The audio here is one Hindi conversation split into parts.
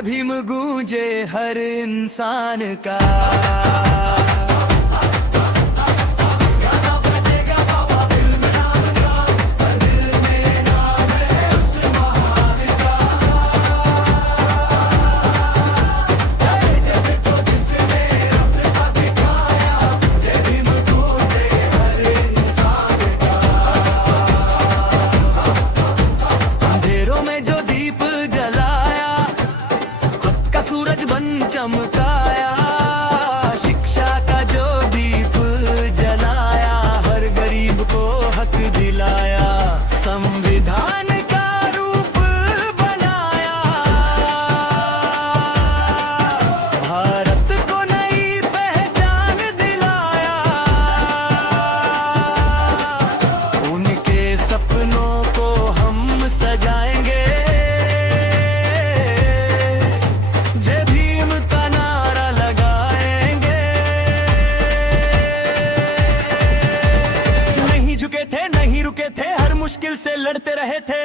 जय भीम गूंजे हर इंसान का। सूरज बन चमकाया, शिक्षा का जो दीप जलाया, हर गरीब को हक दिलाया, संविधान का रूप बनाया, भारत को नई पहचान दिलाया, उनके सपनों को हम सजाएंगे, जय भीम का नारा लगाएंगे। नहीं झुके थे, नहीं रुके थे, हर मुश्किल से लड़ते रहे थे,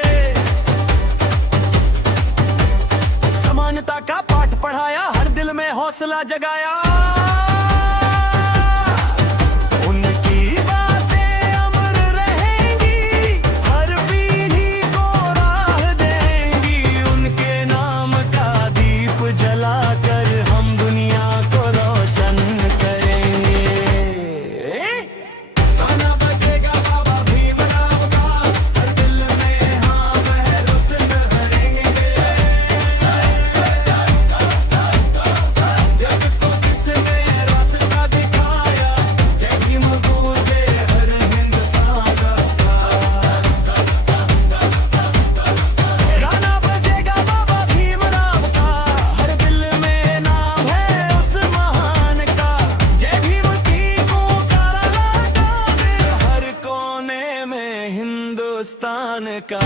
समानता का पाठ पढ़ाया, हर दिल में हौसला जगाया, उनकी बातें अमर रहेंगी, हर पीढ़ी को राह देंगी, उनके नाम का दीप जलाकर हम दुनिया को रोशन करेंगे। गाना बजेगा बाबा भीमराव का, हर दिल में हाँ वह रोशन भरेंगे, जग को किसने रास्ता दिखाया, जय भीम गूंजे हर हिंदुस्तान का। गाना बजेगा बाबा भीमराव का, हर दिल में नाम है उस महान का, जय भीम की पुकार लगा दे हर कोने में हिंदुस्तान का।